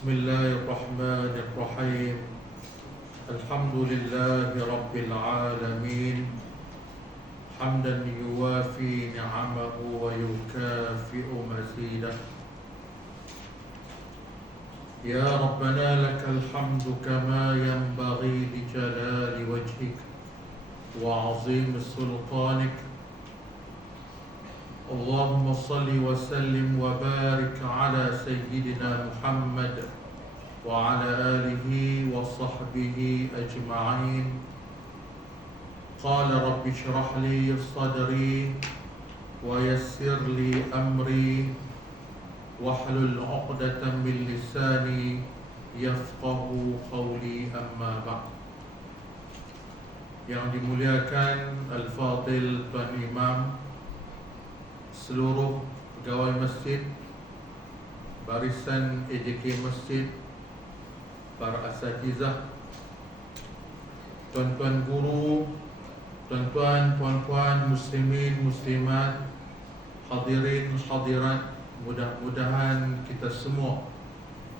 بسم الله الرحمن الرحيم. الحمد لله رب العالمين، حمدا يوافي نعمه ويكافئ مزيده. يا ربنا لك الحمد كما ينبغي لجلال وجهك وعظيم سلطانك. اللهم صل وسلم وبارك على سيدنا محمد وعلى آله وصحبه أجمعين. قال رب اشرح لي صدري ويسر لي أمري واحلل عقدة من لساني يفقه قولي. أما بعد. Yang dimuliakan Al-Fadil Tuan Imam, seluruh pegawai masjid, barisan AJK Masjid, para asatizah, tuan-tuan guru, tuan-tuan, puan-puan, muslimin, muslimat, hadirin, hadirat, mudah-mudahan kita semua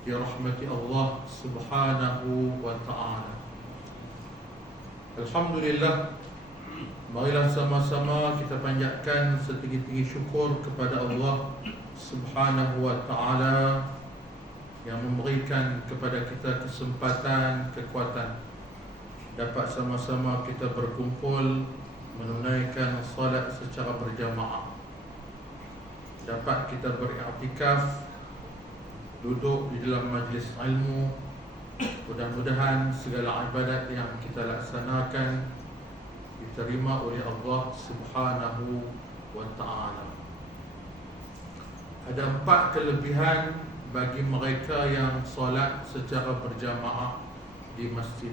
dirahmati Allah Subhanahu wa ta'ala. Alhamdulillah, marilah sama-sama kita panjatkan setinggi-tinggi syukur kepada Allah Subhanahu wa ta'ala yang memberikan kepada kita kesempatan, kekuatan dapat sama-sama kita berkumpul menunaikan salat secara berjamaah, dapat kita beriktikaf, duduk di dalam majlis ilmu. Mudah-mudahan segala ibadat yang kita laksanakan diterima oleh Allah Subhanahu wa ta'ala. Ada 4 kelebihan bagi mereka yang solat secara berjamaah di masjid.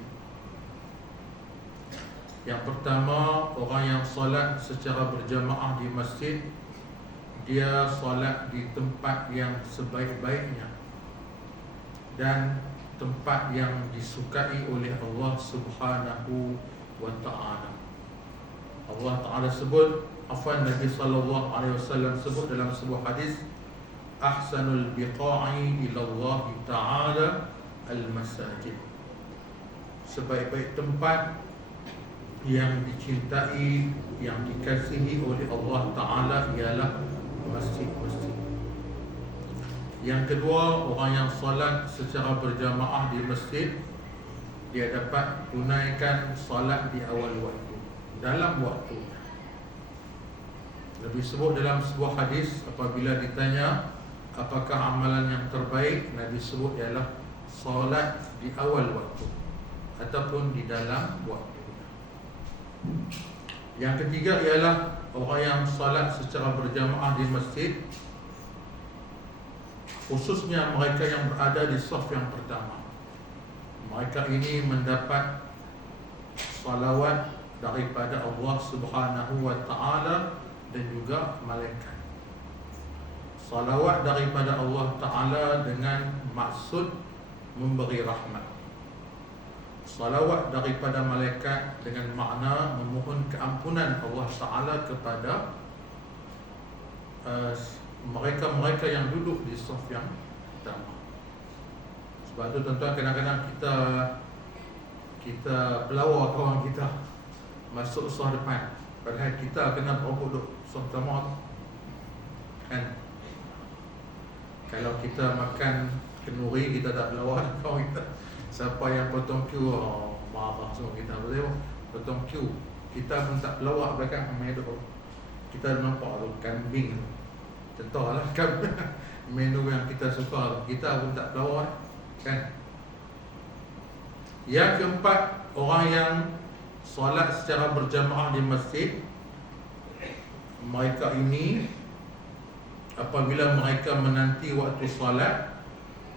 Yang pertama, orang yang solat secara berjamaah di masjid, dia solat di tempat yang sebaik-baiknya dan tempat yang disukai oleh Allah Subhanahu wa ta'ala. Allah Ta'ala sebut, Nabi sallallahu alaihi wasallam sebut dalam sebuah hadis, ahsanul biqa'i ila Allah Ta'ala al-masajid. Sebaik-baik tempat yang dicintai, yang dikasihi oleh Allah Ta'ala ialah masjid-masjid. Yang kedua, orang yang solat secara berjamaah di masjid, dia dapat tunaikan solat di awal waktu, dalam waktunya. Nabi sebut dalam sebuah hadis, apabila ditanya apakah amalan yang terbaik, Nabi sebut ialah solat di awal waktu ataupun di dalam waktunya. Yang ketiga ialah orang yang solat secara berjamaah di masjid, khususnya mereka yang berada di saf yang pertama. Mereka ini mendapat salawat daripada Allah Subhanahu wa ta'ala dan juga malaikat. Salawat daripada Allah Ta'ala dengan maksud memberi rahmat. Salawat daripada malaikat dengan makna memohon keampunan Allah Ta'ala kepada mereka-mereka yang duduk di saf yang pertama. Sebab tu tuan-tuan, kadang-kadang kita pelawar kawan kita masuk saf depan, padahal kita kena berapa duduk saf pertama kan. Kalau kita makan kenduri, kita tak pelawar kawan kita. Siapa yang potong queue, marah semua kita. Betul, potong queue, kita pun tak pelawar belakang menu. Kita nampak tu kambing, contohlah kan, menu yang kita suka, kita pun tak pelawar kan. Yang keempat, orang yang solat secara berjamaah di masjid, mereka ini apabila mereka menanti waktu solat,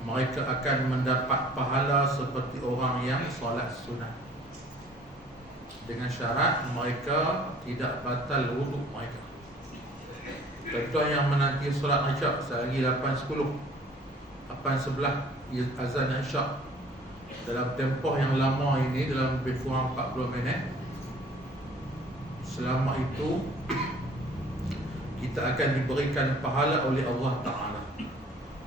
mereka akan mendapat pahala seperti orang yang solat sunat, dengan syarat mereka tidak batal wuduk mereka. Contoh yang menanti solat Isyak sehari 8.10, 8.11 azan Isyak, dalam tempoh yang lama ini, dalam lebih kurang 40 minit, selama itu kita akan diberikan pahala oleh Allah Ta'ala.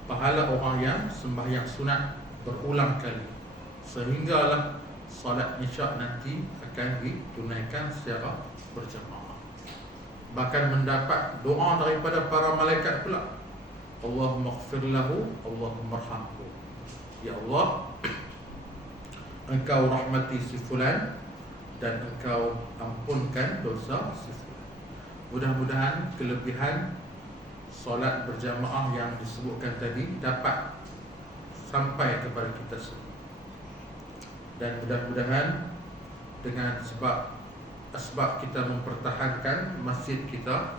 pahala orang yang sembahyang sunat berulang kali, sehinggalah solat isyak nanti akan ditunaikan secara berjamaah. Bahkan mendapat doa daripada para malaikat pula. Allahumma ighfir lahu, Allahumma arhamhu. Ya Allah, Engkau rahmati si fulan dan Engkau ampunkan dosa si fulan. Mudah-mudahan kelebihan solat berjamaah yang disebutkan tadi dapat sampai kepada kita semua. Dan mudah-mudahan dengan sebab kita mempertahankan masjid kita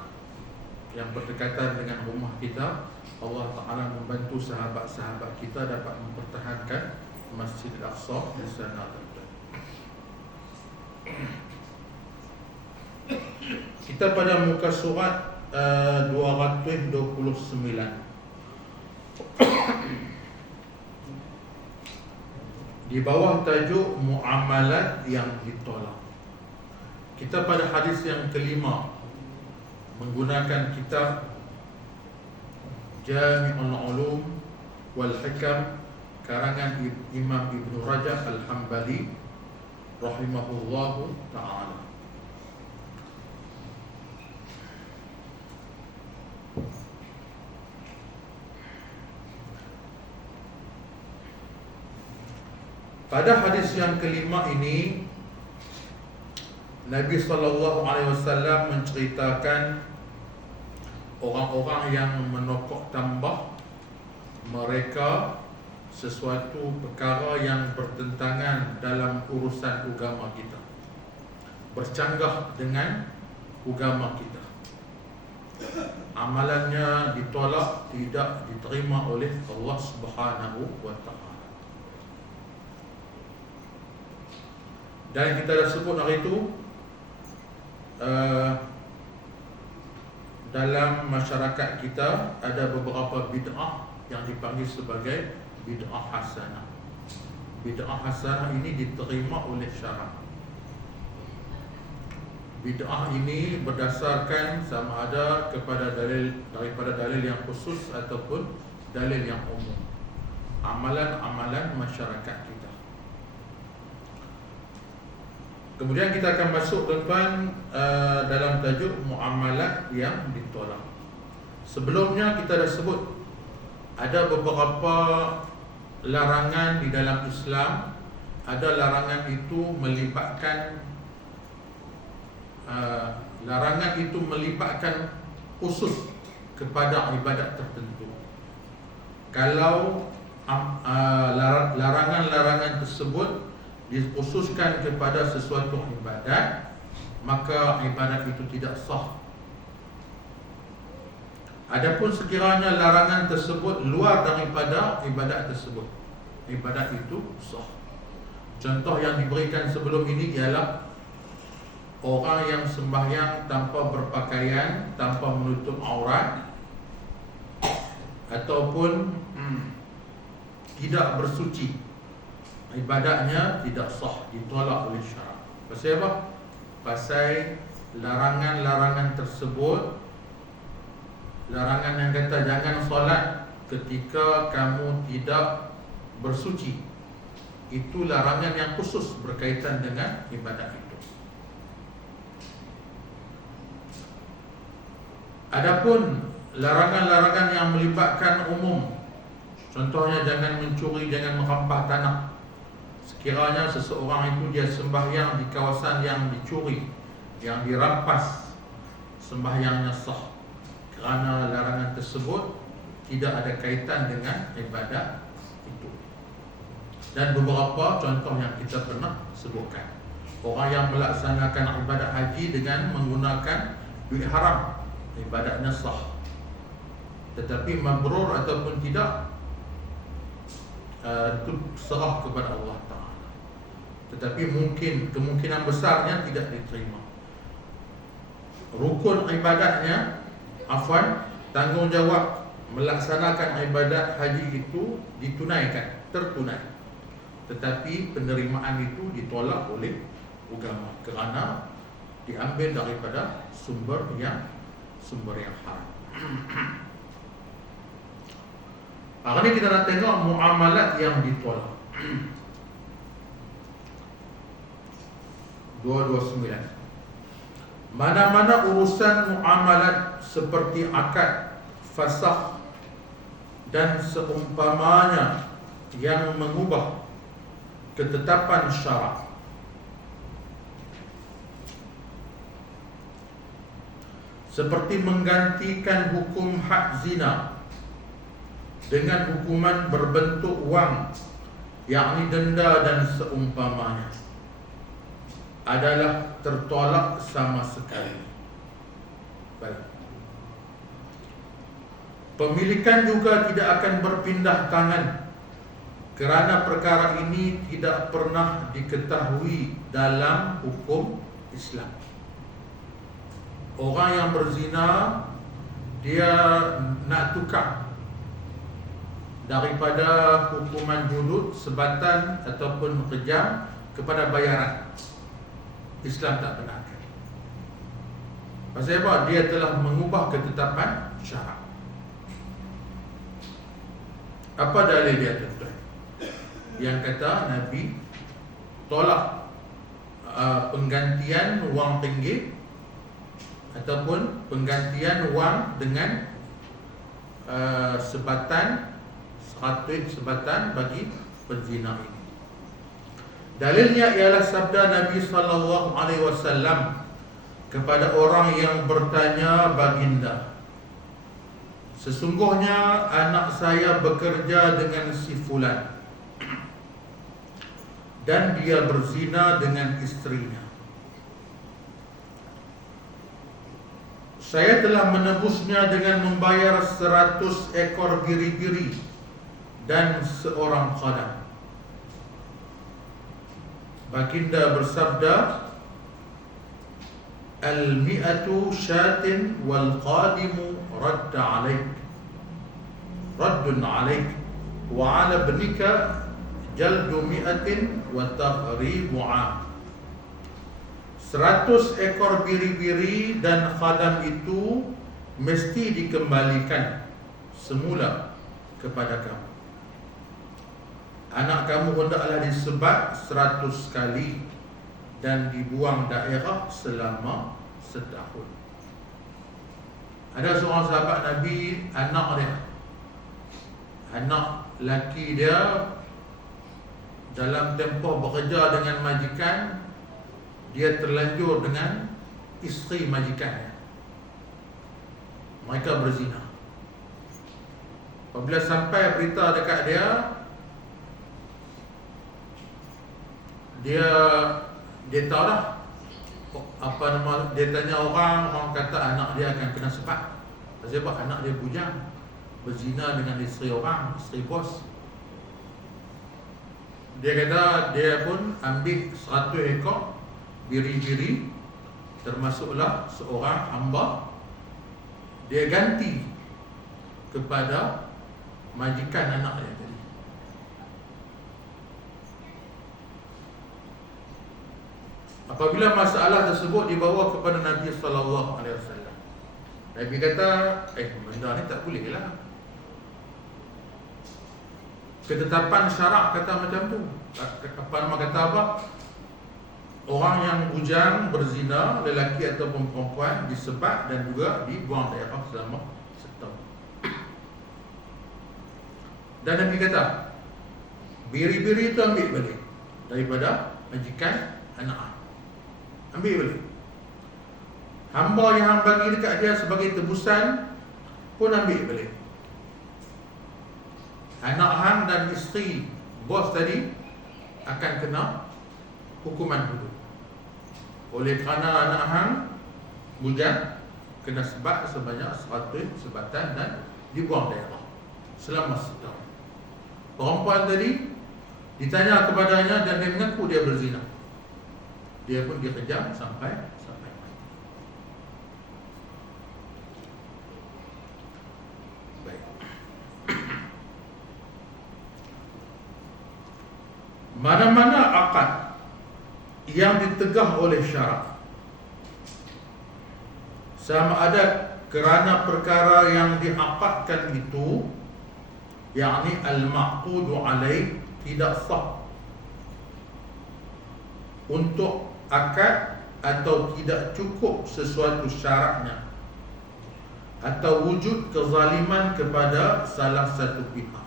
yang berdekatan dengan rumah kita, Allah Ta'ala membantu sahabat-sahabat kita dapat mempertahankan Masjid Al-Aqsa di sana. Kita pada muka surat 229. Di bawah tajuk muamalat yang ditolak. Kita pada hadis yang kelima menggunakan kitab Jami'ul Ulum wal Hikam karangan Imam Ibn Rajab Al-Hambali rahimahullahu ta'ala. Pada hadis yang kelima ini, Nabi SAW menceritakan orang-orang yang menokok tambah mereka sesuatu perkara yang bertentangan dalam urusan agama kita, bercanggah dengan agama kita. Amalannya ditolak, tidak diterima oleh Allah Subhanahu wa ta'ala. Dan kita dah sebut hari itu, dalam masyarakat kita ada beberapa bid'ah yang dipanggil sebagai bid'ah hasanah. Bid'ah hasanah ini diterima oleh syarak. Bid'ah ini berdasarkan sama ada kepada daripada dalil yang khusus ataupun dalil yang umum. Amalan-amalan masyarakat kita. Kemudian kita akan masuk depan dalam tajuk muamalat yang ditolak. Sebelumnya kita dah sebut ada beberapa larangan di dalam Islam. Ada larangan itu melibatkan khusus kepada ibadat tertentu. Kalau larangan-larangan tersebut dikhususkan kepada sesuatu ibadat, maka ibadat itu tidak sah. Adapun sekiranya larangan tersebut luar daripada ibadat tersebut, ibadat itu sah. Contoh yang diberikan sebelum ini ialah orang yang sembahyang tanpa berpakaian, tanpa menutup aurat, ataupun tidak bersuci, ibadatnya tidak sah, ditolak oleh syarak. Pasal apa? Pasal larangan-larangan tersebut, larangan yang kata jangan solat ketika kamu tidak bersuci, itu larangan yang khusus berkaitan dengan ibadat itu. Adapun larangan-larangan yang melibatkan umum, contohnya jangan mencuri, jangan merampas tanah. Sekiranya seseorang itu dia sembahyang di kawasan yang dicuri, yang dirampas, sembahyangnya sah, kerana larangan tersebut tidak ada kaitan dengan ibadat itu. Dan beberapa contoh yang kita pernah sebutkan, orang yang melaksanakan ibadat haji dengan menggunakan duit haram, ibadatnya sah, tetapi mabrur ataupun tidak, itu serah kepada Allah Ta'ala. Tetapi mungkin kemungkinan besarnya tidak diterima. Rukun ibadatnya, tanggungjawab melaksanakan ibadat haji itu ditunaikan, tertunai, tetapi penerimaan itu ditolak oleh agama kerana diambil daripada sumber yang haram. Hari ni kita nak tengok muamalat yang ditolak. 229. Mana-mana urusan muamalat seperti akad, fasakh dan seumpamanya yang mengubah ketetapan syarak, seperti menggantikan hukum had zina dengan hukuman berbentuk wang, yakni denda dan seumpamanya, adalah tertolak sama sekali. Baik. Pemilikan juga tidak akan berpindah tangan kerana perkara ini tidak pernah diketahui dalam hukum Islam. Orang yang berzina, dia nak tukar daripada hukuman hudud, sebatan ataupun kejam kepada bayaran. Islam tak benarkan. Pasal apa? Dia telah mengubah ketetapan syarak. Apa dalil dia tuan-tuan? Yang kata Nabi tolak penggantian wang ringgit ataupun penggantian wang dengan sebatan, 100 sebatan bagi perzina ini. Dalilnya ialah sabda Nabi SAW kepada orang yang bertanya baginda, sesungguhnya anak saya bekerja dengan si fulan dan dia berzina dengan istrinya. Saya telah menebusnya dengan membayar 100 ekor biri-biri dan seorang khadam. Baginda bersabda, al-mi'atu syatin wal qadimu raddun alaik wa ala ibnika jaldu mi'atin wa taghribu 'am. 100 ekor biri-biri dan khadam itu mesti dikembalikan semula kepada kamu. Anak kamu hendaklah disebat 100 kali dan dibuang daerah selama setahun. Ada seorang sahabat Nabi, anak laki dia dalam tempoh bekerja dengan majikan, dia terlanjur dengan isteri majikannya. Mereka berzina. Apabila sampai berita dekat dia tahu dah apa nama, dia tanya orang kata anak dia akan kena sebat. Sebab anak dia bujang, berzina dengan isteri orang, isteri bos. Dia kata dia pun ambil 100 ekor biri-biri, termasuklah seorang hamba, dia ganti kepada majikan anak dia tadi. Apabila masalah tersebut dibawa kepada Nabi SAW, Nabi kata, benda ni tak boleh lah. Ketetapan syarak kata macam tu. Apa nama kata apa? Orang yang bujang berzina, lelaki ataupun perempuan, disebat dan juga dibuang daerah selama setahun. Dan Nabi kata, biri-biri itu ambil balik daripada majikan anak. Ambil balik. Hamba yang bagi dekat dia sebagai tebusan pun ambil balik. Anak hang dan isteri bos tadi akan kena hukuman hudud. Oleh kerana anak hang bujang, kena sebat sebanyak 100 sebatan dan dibuang daerah selama setahun. Perempuan tadi ditanya kepadanya dan dia mengaku dia berzina. Dia pun dikejam sampai mati. Baik. Mana-mana akad yang ditegah oleh syarak, sama ada kerana perkara yang diakadkan itu yakni al-ma'qudu alaih tidak sah untuk akad atau tidak cukup sesuatu syaratnya atau wujud kezaliman kepada salah satu pihak,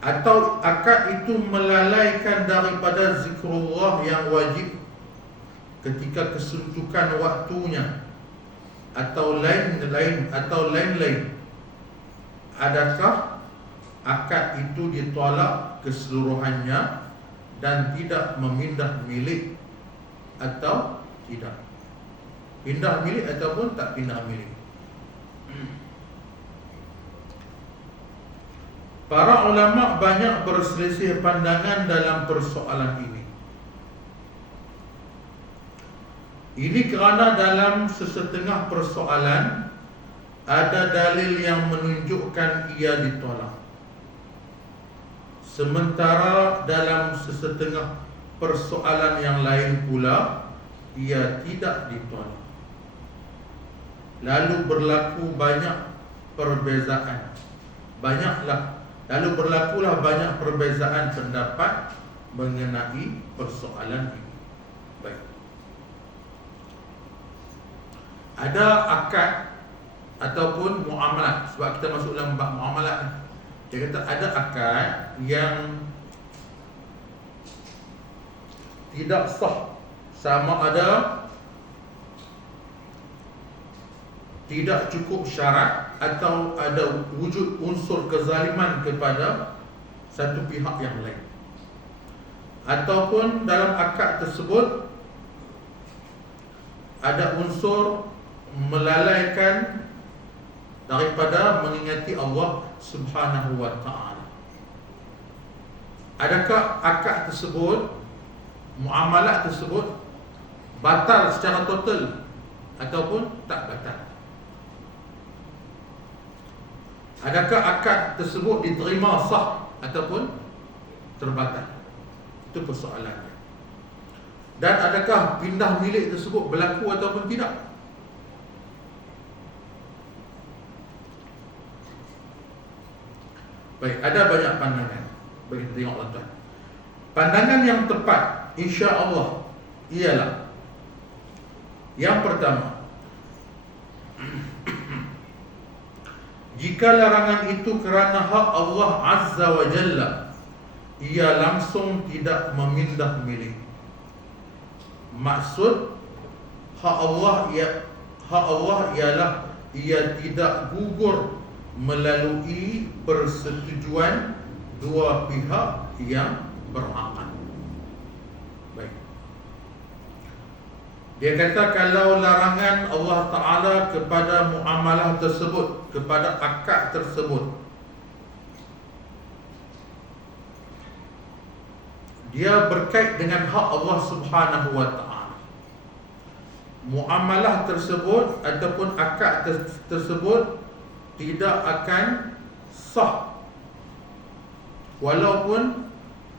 atau akad itu melalaikan daripada zikrullah yang wajib ketika kesuntukan waktunya, atau lain-lain, adakah akad itu ditolak keseluruhannya dan tidak memindah milik atau tidak, pindah milik ataupun tak pindah milik. Para ulama banyak berselisih pandangan dalam persoalan ini. Ini kerana dalam sesetengah persoalan ada dalil yang menunjukkan ia ditolak, sementara dalam sesetengah persoalan yang lain pula ia tidak ditolak. Lalu berlakulah banyak perbezaan pendapat mengenai persoalan ini. Baik. Ada akad ataupun muamalat, sebab kita masuk dalam bab muamalat. Dia kata ada akad yang tidak sah, sama ada tidak cukup syarat atau ada wujud unsur kezaliman kepada satu pihak yang lain, ataupun dalam akad tersebut ada unsur melalaikan daripada mengingati Allah Subhanahu wa ta'ala. Adakah akad tersebut, muamalat tersebut batal secara total ataupun tak batal? Adakah akad tersebut diterima sah ataupun terbatal? Itu persoalannya. Dan adakah pindah milik tersebut berlaku ataupun tidak? Baik, ada banyak pandangan. Bagi kita tengok tuan-tuan. Pandangan yang tepat insya-Allah ialah yang pertama, jika larangan itu kerana hak Allah Azza wa Jalla, ia langsung tidak memindah milik. Maksud hak Allah ialah ia tidak gugur melalui persetujuan dua pihak yang berakad. Baik. Dia kata kalau larangan Allah Ta'ala kepada muamalah tersebut, kepada akad tersebut, dia berkait dengan hak Allah Subhanahu wa ta'ala, muamalah tersebut ataupun akad tersebut tidak akan sah walaupun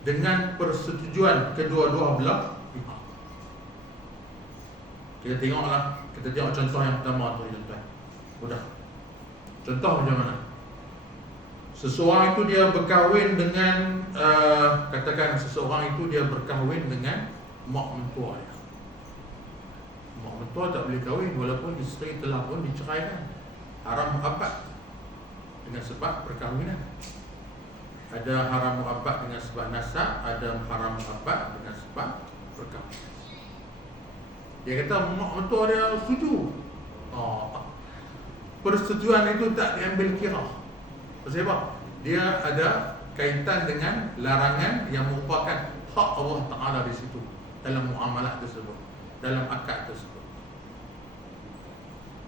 dengan persetujuan kedua-dua belah pihak. Kita tengok contoh yang pertama tu, tuan-tuan. Mudah. Contoh macam mana? Seseorang itu dia berkahwin dengan katakan seseorang itu dia berkahwin dengan mak mentua dia. Mak mentua tak boleh kahwin walaupun isteri telah pun diceraikan. Haram muhabbat dengan sebab perkahwinan. Ada haram muhabbat dengan sebab nasab, ada haram muhabbat dengan sebab perkahwinan. Dia kata mak mentua dia setuju. Persetujuan itu tak diambil kira. Sebab dia ada kaitan dengan larangan yang merupakan hak Allah Ta'ala di situ, dalam muamalah tersebut, dalam akad tersebut.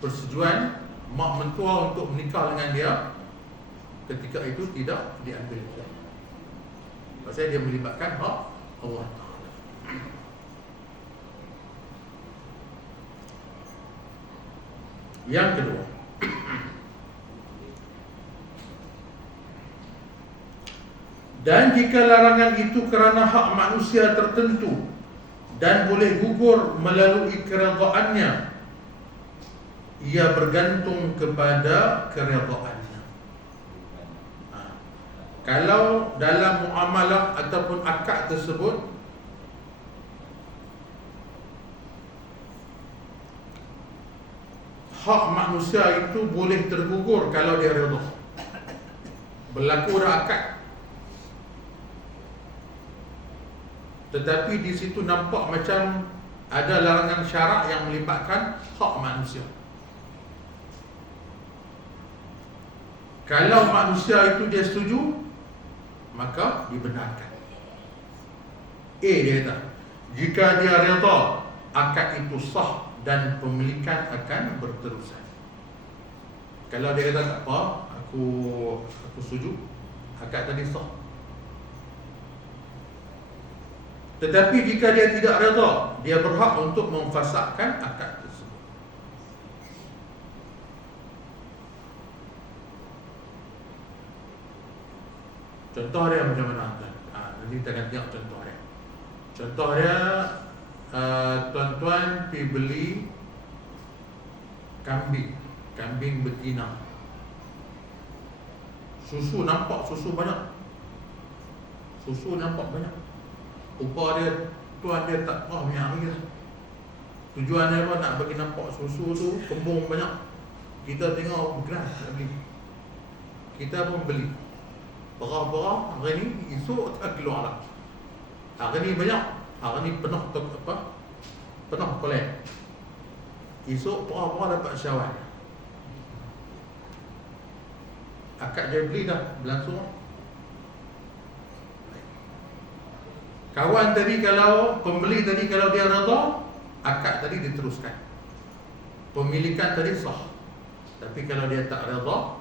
Persetujuan mak mentua untuk menikah dengan dia ketika itu tidak diambil kira. Pasal dia melibatkan hak Allah Ta'ala. Yang kedua, dan jika larangan itu kerana hak manusia tertentu dan boleh gugur melalui keredaannya, ia bergantung kepada keredaannya. Kalau dalam muamalah ataupun akad tersebut hak manusia itu boleh tergugur kalau dia redha. Berlaku dah akad, tetapi di situ nampak macam ada larangan syarak yang melibatkan hak manusia. Kalau manusia itu dia setuju, maka dibenarkan. Dia kata, jika dia redha, akad itu sah dan pemilikan akan berterusan. Kalau dia kata tak apa, aku setuju, akad tadi sah. Tetapi jika dia tidak redha, dia berhak untuk memfasakkan akad tersebut. Contoh dia macam mana? Nanti kita akan tengok contoh dia. Contoh dia, tuan-tuan pergi beli kambing betina. Susu nampak banyak. Upah dia, tuan dia tak minyak lagi lah. Tujuan dia apa? Nak bagi nampak susu tu kembung banyak. Kita tengok berkeras nak beli, kita pun beli. Berah-berah hari ni, esok tak keluar lah. Hari ni banyak, hari ni penuh kolek. Esok berah-berah dapat syawal. Akad dia beli dah berlangsung. Kawan tadi, kalau pembeli tadi, kalau dia redha, akad tadi diteruskan, pemilikan tadi sah. Tapi kalau dia tak redha,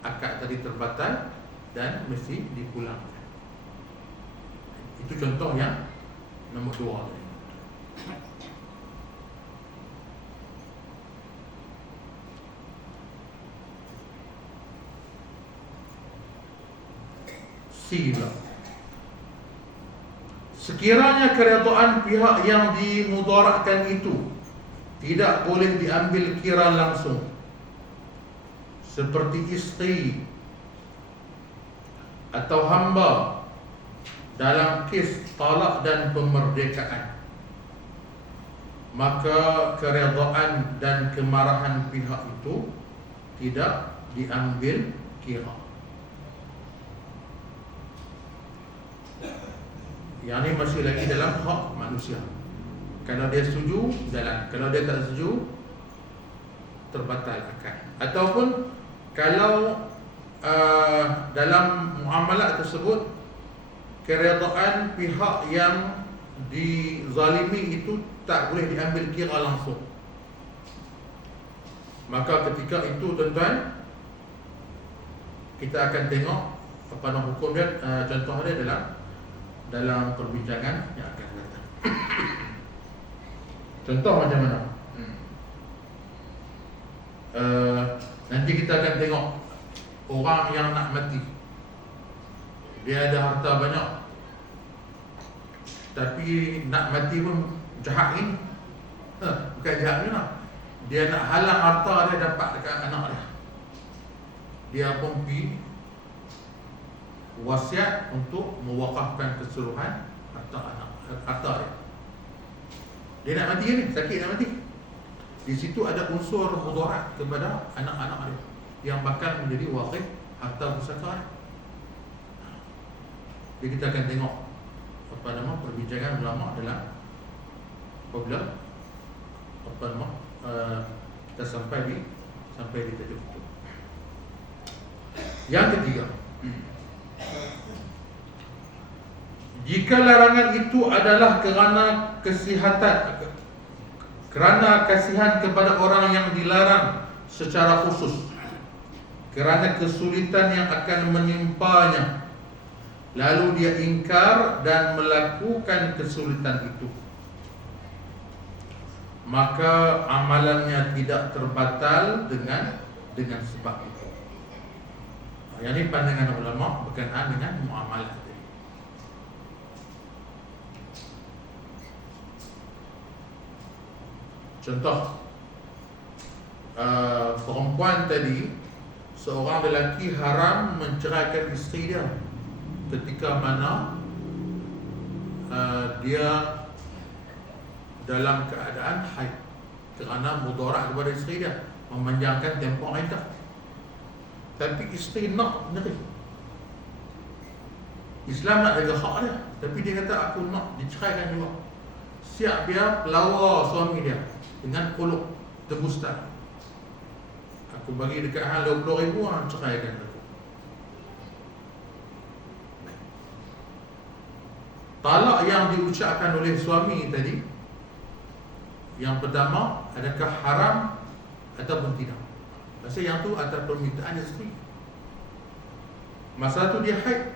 akad tadi terbatal dan mesti dipulangkan. Itu contoh yang nombor 2 tadi. C pula. Sekiranya keredaan pihak yang dimudaratkan itu tidak boleh diambil kira langsung, seperti isteri atau hamba dalam kes talak dan pemerdekaan, maka keredaan dan kemarahan pihak itu tidak diambil kira. Yang ini masih lagi dalam hak manusia. Kalau dia setuju, jalan. Kalau dia tak setuju, terbatal akad. Ataupun kalau dalam muamalah tersebut keredaan pihak yang dizalimi itu tak boleh diambil kira langsung, maka ketika itu tuan-tuan, kita akan tengok apa nama hukum dia. Contoh dia dalam perbincangan yang akan datang. Contoh macam mana? Nanti kita akan tengok orang yang nak mati, dia ada harta banyak, tapi nak mati pun jahat ni. Bukan jahat ni lah, dia nak halang harta dia dapat dekat anak dia. Dia pun pergi wasiat untuk mewakafkan keseluruhan harta dia. Dia nak mati ni, sakit nak mati. Di situ ada unsur mudarat kepada anak-anak dia yang bakal menjadi waris harta pusaka dia. Jadi kita akan tengok perbincangan ulama dalam apabila kita sampai di tajuk itu. Yang ketiga, jika larangan itu adalah kerana kasihan kepada orang yang dilarang secara khusus, kerana kesulitan yang akan menimpanya, lalu dia ingkar dan melakukan kesulitan itu, maka amalannya tidak terbatal dengan sebab itu. Yang ini pandangan ulama berkenaan dengan muamalah. Contoh, perempuan tadi, seorang lelaki haram menceraikan isteri dia ketika mana dia dalam keadaan haid kerana mudarat kepada isteri dia, memanjangkan tempoh iddah. Tapi isteri nak negeri, Islam nak jaga hak dia, tapi dia kata aku nak diceraikan juga. Siap dia lawa suami dia dengan kolok tebus tak. Aku bagi dekat hal 20,000, ceraikan aku. Talak yang diucapkan oleh suami tadi, yang pertama, adakah haram ataupun tidak? Pasal yang tu atas permintaan isteri. Masa tu dia haid,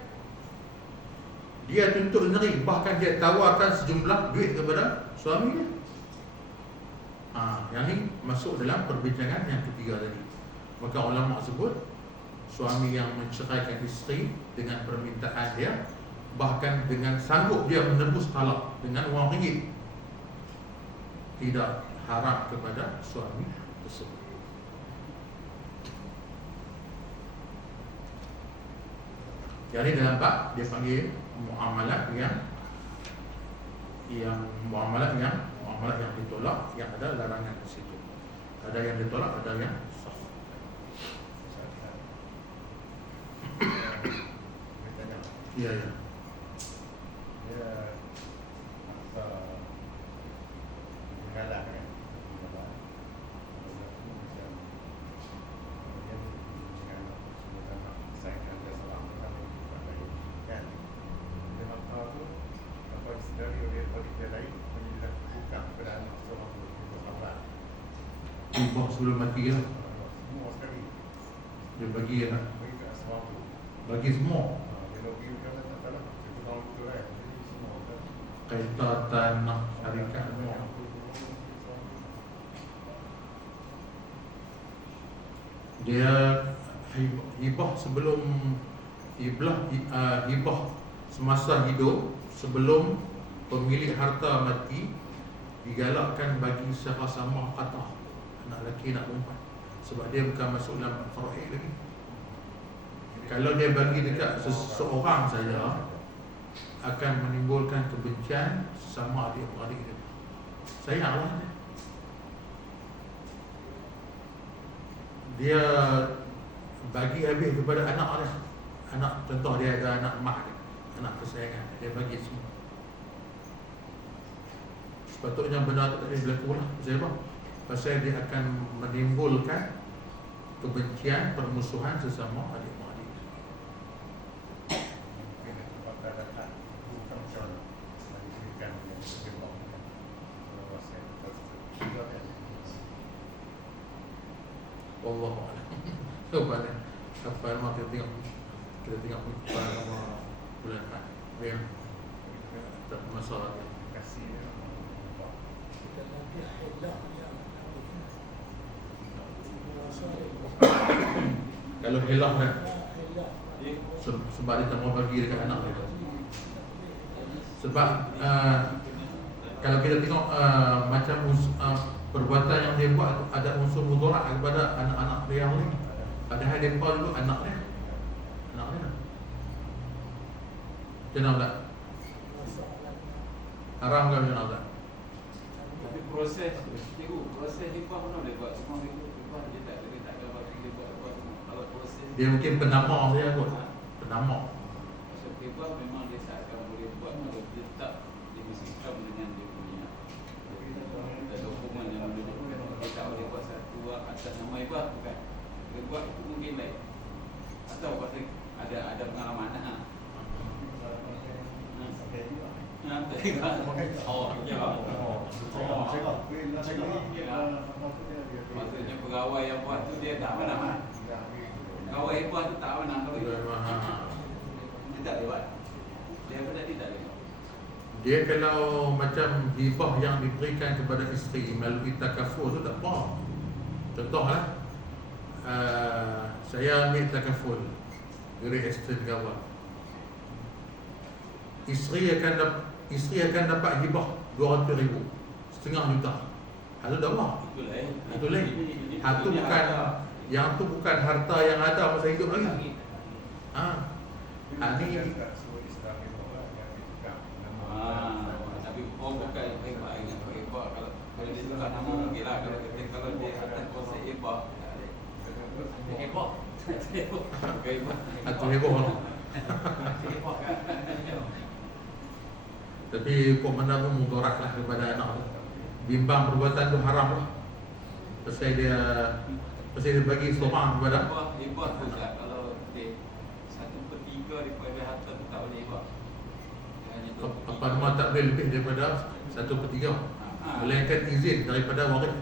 dia tuntut negeri, bahkan dia tawarkan sejumlah duit kepada suami dia. Yang ni masuk dalam perbincangan yang ketiga tadi. Maka ulama sebut suami yang menceraikan isteri dengan permintaan dia, bahkan dengan sanggup dia menebus talak dengan wang ringgit, tidak haram kepada suami tersebut. Jadi dalam bab dia panggil muamalat yang muamalat yang ditolak, yang ada larangan di situ. Ada yang ditolak, ada yang sah. Ya, ya. Ibah sebelum mati lah, Semua sekali. dia bagi lah, Bagi kat sesuatu. bagi semua. Kalau pergi bukan tak salah. Kita tahu betul kan. Jadi semua kan. Kereta, tanah, syarikat semua. Dia hibah sebelum hibah semasa hidup, sebelum pemilik harta mati, digalakkan bagi secara sama kata anak lelaki nak perempuan, sebab dia bukan masuk dalam faraid lagi. Kalau dia bagi dekat seseorang saja, akan menimbulkan kebencian sesama adik-beradik dia. Sayanglah dia bagi habis kepada anak dia. Anak, contoh dia ada anak mak dia, anak kesayangan, dia bagi semua. Sepatutnya benda tu tak boleh berlaku lah. Sebab pasal dia akan menimbulkan kebencian, permusuhan sesama adik-beradik. Allah Allah. Coba ni, apa nama kita tengok pada bulan Mac, yang tak masalah dia. Kasih Kalau hilang kan, sebab dia tak mau bagi dekat anak dia. Sebab kalau kita tengok macam perbuatan yang dia buat, ada unsur mudarat kepada anak-anak dia yang lain. Padahal dia buat dulu anak dia. Kenapa tak? Haram kan macam tak? Tapi proses dia pun pernah dia buat semua itu dia tak kalau bagi dia buat kalau proses Dia mungkin penama saja kot. Penama. pasal dia buat memang dia tak akan boleh buat kalau dia tak dia bersikap dengan dia punya dokumen yang menunjukkan dia tak boleh buat satu atas nama ibad, bukan dia buat itu mungkin baik atau pasal ada pengalaman maksudnya pegawai yang buat tu dia tak mana pegawai yang buat tu tak mana kalau dia tak lewat dia pun tadi tak lewat. Dia kalau macam hibah yang diberikan kepada isteri melalui takaful tu tak apa. Contohlah, saya ambil takaful real estate kawan, isteri akan dapat hibah 200,000, setengah juta. Hal tu dah apa? Itu lain. Hal tu bukan, yang tu bukan harta yang ada masa hidup lagi. Ni tak sebut Islam ni orang yang ditukar nama. Tapi bukan hebah ini. Hebah kalau dia tukar nama mungkin lah. Kalau dia atas konsep hebah. Hebah. atau heboh lah. Tapi hukum mana pun mudarat lah kepada anak tu. Bimbang perbuatan tu haram lah. Pasal dia bagi seorang kepada Hebah tu tak. Kalau dia 1/3 daripada harta tu tak boleh hebah. apa nama tak boleh lebih daripada 1/3. Melainkan izin daripada waris.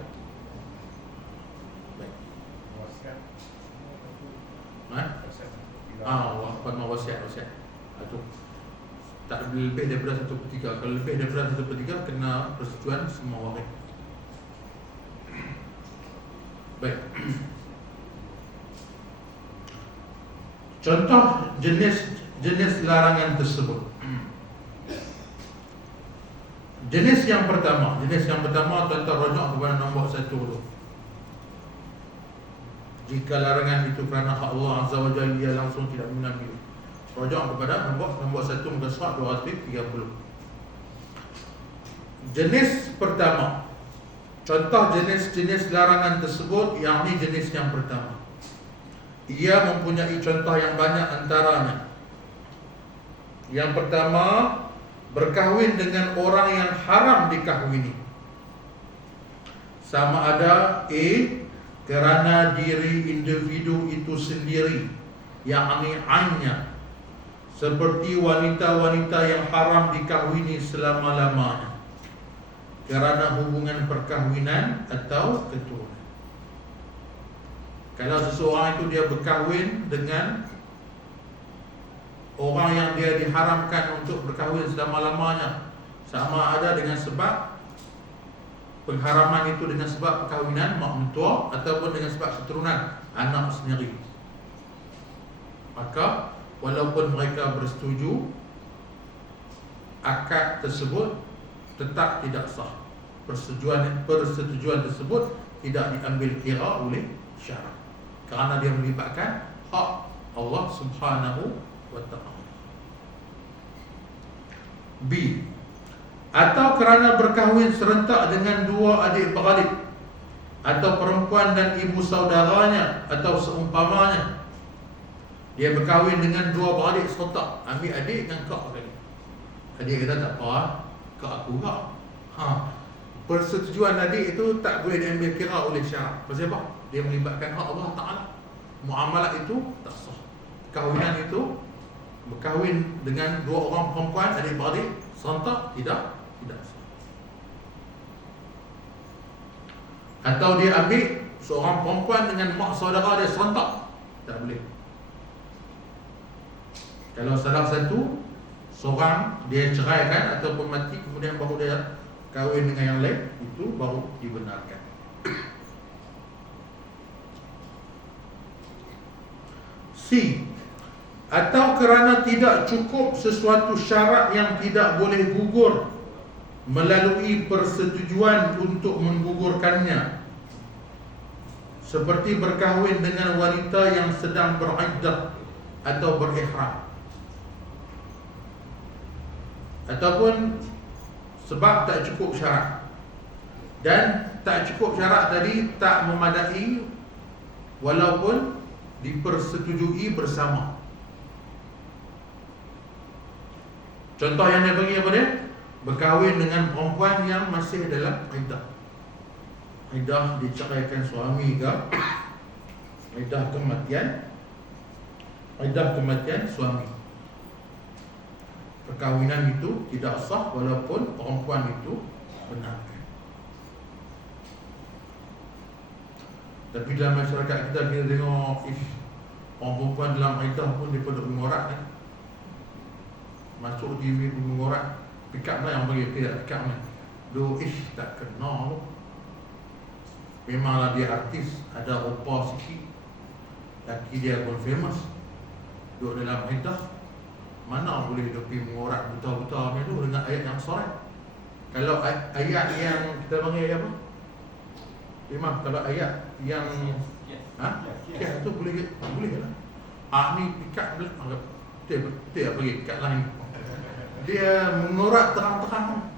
Baik. Wasiat. Apa nama wasiat. Itu tak boleh lebih daripada 1/3. Kalau lebih daripada 1/3 kena persetujuan semua waris. Baik. Contoh jenis larangan tersebut. Jenis yang pertama contoh rujuk kepada nombor 1 dulu. Jika larangan itu kerana hak Allah Azza wa Jalla, dia langsung tidak mengambil. Rujuk kepada nombor 1 muka surat 230. Jenis pertama. Contoh jenis-jenis larangan tersebut, yang ini jenis yang pertama. Ia mempunyai contoh yang banyak antaranya. Yang pertama, berkahwin dengan orang yang haram dikahwini. Sama ada A, kerana diri individu itu sendiri, yakni ainnya, seperti wanita-wanita yang haram dikahwini selama-lamanya, kerana hubungan perkahwinan atau keturunan. Kalau seseorang itu dia berkahwin dengan orang yang dia diharamkan untuk berkahwin selama-lamanya, sama ada dengan sebab pengharaman itu dengan sebab perkahwinan mak mentua ataupun dengan sebab keturunan anak sendiri, maka walaupun mereka bersetuju, akad tersebut tetap tidak sah. Persetujuan tersebut tidak diambil kira oleh syarak, kerana dia melibatkan hak Allah Subhanahu wa ta'ala. B, atau kerana berkahwin serentak dengan dua adik-beradik, atau perempuan dan ibu saudaranya, atau seumpamanya. Dia berkahwin dengan dua beradik serentak, ambil adik dengan kak sekali. Adik kata tak apa, kak aku kak. Persetujuan adik itu tak boleh diambil kira oleh syarak. Pasal apa? Dia melibatkan hak Allah Ta'ala. Muamalah itu tak sah. Kahwinan itu, berkahwin dengan dua orang perempuan adik-beradik serentak, tidak sah. Atau dia ambil seorang perempuan dengan mak saudara dia serentak, tak boleh. Kalau salah satu seorang dia ceraikan ataupun mati, kemudian baru dia kahwin dengan yang lain, itu baru dibenarkan. C, atau kerana tidak cukup sesuatu syarat yang tidak boleh gugur melalui persetujuan untuk menggugurkannya, seperti berkahwin dengan wanita yang sedang beriddah atau berihram, ataupun sebab tak cukup syarat. Dan tak cukup syarat tadi tak memadai walaupun dipersetujui bersama. Contoh yang dia bagi apa dia? Berkahwin dengan perempuan yang masih dalam iddah. Iddah diceraikan suami ke, iddah kematian suami. Perkahwinan itu tidak sah walaupun perempuan itu benarkan. Tapi dalam masyarakat kita tengok orang perempuan dalam iddah pun dia duduk mengorak kan. Masuk TV pun mengorak. Pick up lah yang bagi pick up ni. Tak kenal. Memanglah dia artis, ada rupa sikit, laki dia pun famous, duduk dalam iddah. Mana boleh dia pergi mengorak buta-buta macam tu dengan ayat yang sorang. Kalau ayat yang kita panggil apa? Imam, kalau ayat yang tu boleh lah. Ni pikat Dia pergi kat lain. Dia mengorak terang-terang.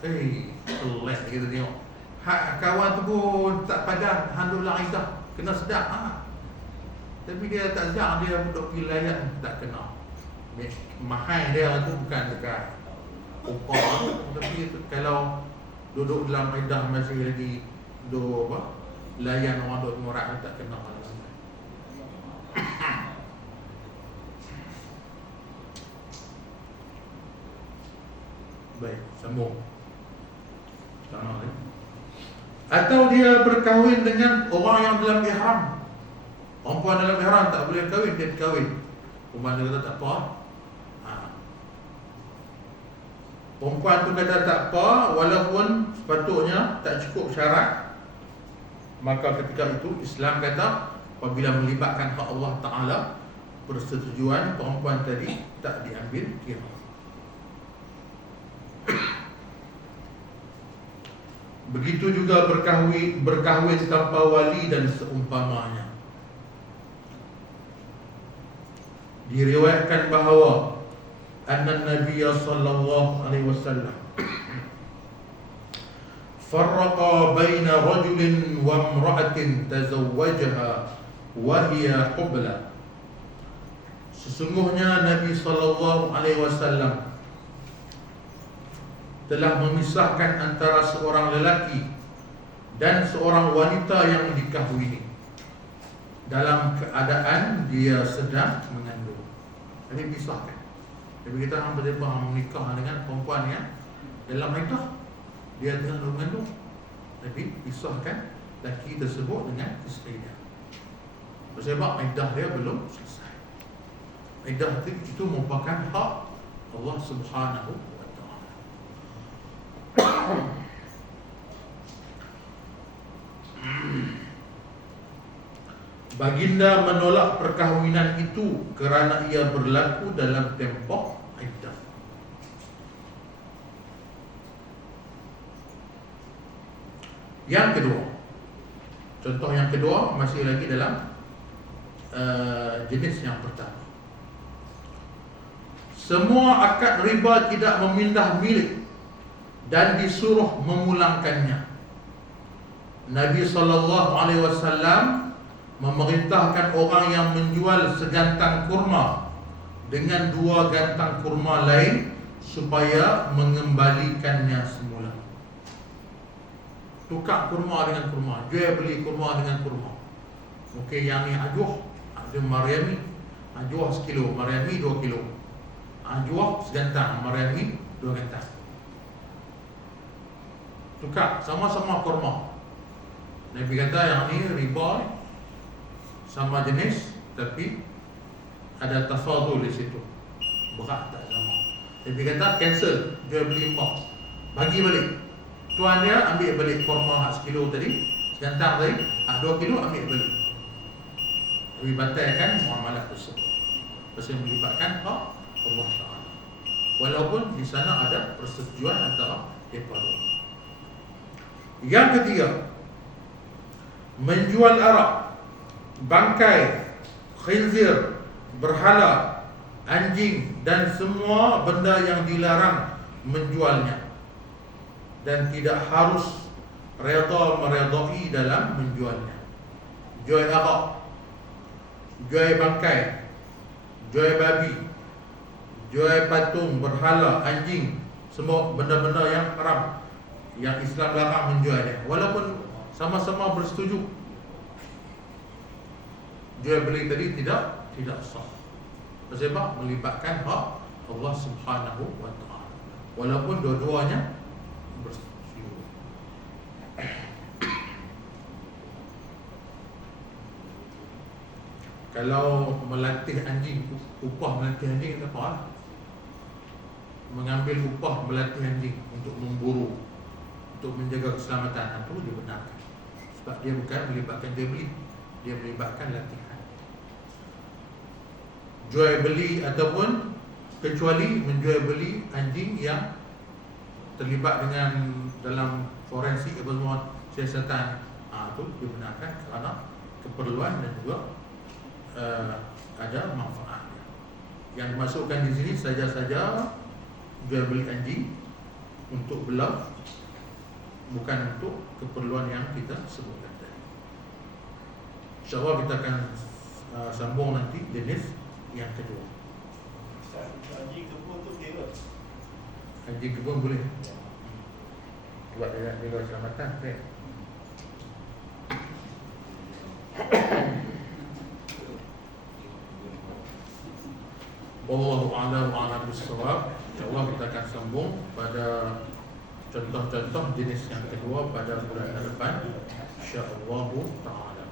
Pelik kita tengok. Kawan tu pun tak padan, handuk lah dah. Kena sedap Tapi dia tak sedap, dia duduk pergi layan, tak kena. Mahal dia tu bukan dekat upah tu, tapi kalau duduk dalam edah masih lagi duduk layan orang duduk ngorak, tak kena. Baik, sambung. Atau dia berkahwin dengan orang yang dalam ihram. Perempuan dalam ihram tak boleh kahwin, dia kahwin. Perempuan dia kata tak apa. Perempuan tu kata tak apa, walaupun sepatutnya tak cukup syarat. Maka ketika itu Islam kata apabila melibatkan hak Allah Ta'ala, persetujuan perempuan tadi tak diambil kira. Begitu juga berkahwin tanpa wali dan seumpamanya. Diriwayatkan bahawa anna Nabi sallallahu alaihi wasallam farraqa baina rajulin wa imra'atin tazawwajaha wa hiya qubla. Sesungguhnya Nabi sallallahu alaihi wasallam telah memisahkan antara seorang lelaki dan seorang wanita yang dikahwini dalam keadaan dia sedang mengandung. Ini pisahkan. Jadi kita tiba-tiba menikah dengan perempuan yang dalam iddah, dia tengah mengandung. Jadi pisahkan lelaki tersebut dengan isteri dia. Sebab iddah dia belum selesai. Iddah itu merupakan hak Allah Subhanahu. Baginda menolak perkahwinan itu kerana ia berlaku dalam tempoh iddah. Yang kedua, contoh yang kedua masih lagi dalam jenis yang pertama. Semua akad riba tidak memindah milik dan disuruh memulangkannya. Nabi SAW memerintahkan orang yang menjual segantang kurma dengan 2 gantang kurma lain supaya mengembalikannya semula. Tukar kurma dengan kurma, jual beli kurma dengan kurma. Mungkin yang ni ajuh, ada Maryami, ajuh sekilo, Maryami 2 kilo. Ajuh segantang, Maryami 2 gantang. Tukar, sama-sama kurma. Nabi kata yang ni riba, sama jenis, tapi ada tafadul di situ. Berat tak sama. Nabi kata cancel, jual beli impor. Bagi balik. Tuan dia ambil balik kurma sekilo tadi, segantang tadi, 2 kilo ambil balik. Nabi batalkan muamalah tersebut. Pasal melibatkan hak Allah Ta'ala. Walaupun di sana ada persetujuan antara mereka dua. Yang ketiga, menjual arak, bangkai, khinzir, berhala, anjing dan semua benda yang dilarang menjualnya, dan tidak harus meredai dalam menjualnya. Jual arak, jual bangkai, jual babi, jual patung, berhala, anjing, semua benda-benda yang haram, yang Islam larang menjualnya, walaupun sama-sama bersetuju. Jual beli tadi tidak sah. Sebab melibatkan hak Allah Subhanahu wa Ta'ala, walaupun dua-duanya bersetuju. Kalau melatih anjing, upah melatih anjing tak apa. Mengambil upah melatih anjing untuk memburu, untuk menjaga keselamatan, itu dibenarkan. Sebab dia bukan melibatkan jual beli, dia melibatkan latihan. Jual beli ataupun kecuali menjual beli anjing yang terlibat dengan dalam forensik atau semua siasatan, itu dibenarkan kerana keperluan dan juga ada manfaatnya. Yang dimasukkan di sini saja-saja jual beli anjing untuk belah, bukan untuk keperluan yang kita sebutkan tadi. InsyaAllah kita akan sambung nanti jenis yang kedua. Haji kebun tu kira. Anjing kebun boleh buat dia jaga keselamatan, okay. Wallahu a'lam bis-shawab. InsyaAllah kita akan sambung pada contoh-contoh jenis yang kedua pada bulan depan, InsyaAllah ta'ala.